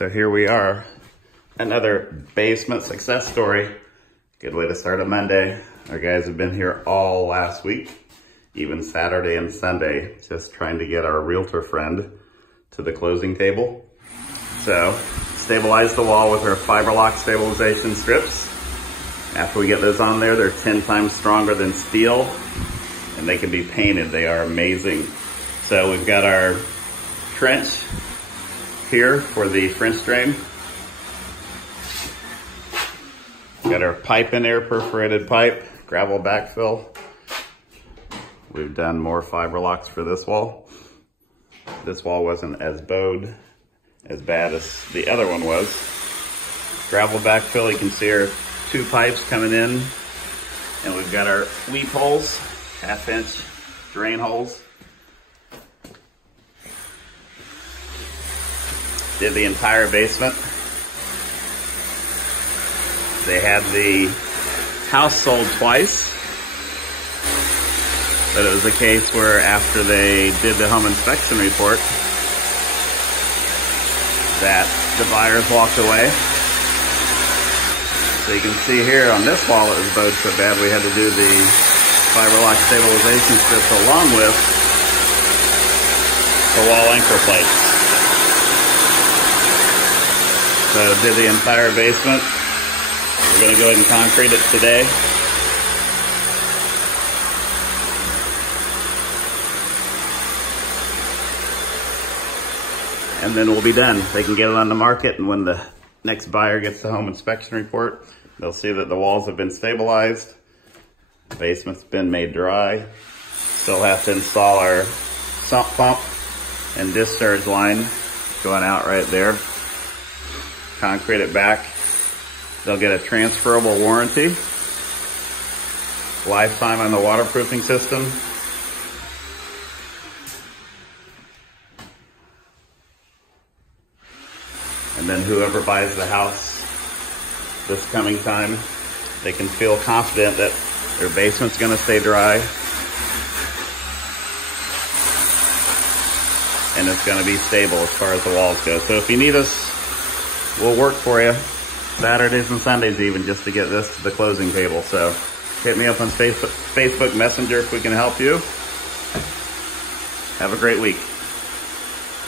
So here we are, another basement success story. Good way to start a Monday. Our guys have been here all last week, even Saturday and Sunday, just trying to get our realtor friend to the closing table. So, stabilize the wall with our Fiberlock stabilization strips. After we get those on there, they're 10 times stronger than steel, and they can be painted. They are amazing. So we've got our trench here for the French drain. Got our pipe in there, perforated pipe, gravel backfill. We've done more Fiberlocks for this wall. This wall wasn't as bowed, as bad as the other one was. Gravel backfill, you can see our 2 pipes coming in. And we've got our weep holes, 1/2 inch drain holes. Did the entire basement. They had the house sold twice, but it was a case where after they did the home inspection report that the buyers walked away. So you can see here on this wall it was bowed so bad we had to do the Fiberlock stabilization strips along with the wall anchor plates. So did the entire basement. We're going to go ahead and concrete it today. And then we'll be done. They can get it on the market, and when the next buyer gets the home inspection report, they'll see that the walls have been stabilized. The basement's been made dry. Still have to install our sump pump and discharge line going out right there. Concrete it back. They'll get a transferable warranty, lifetime on the waterproofing system. And then whoever buys the house this coming time, they can feel confident that their basement's gonna stay dry and it's gonna be stable as far as the walls go. So if you need us, we'll work for you Saturdays and Sundays even, just to get this to the closing table. So hit me up on Facebook Messenger if we can help you. Have a great week.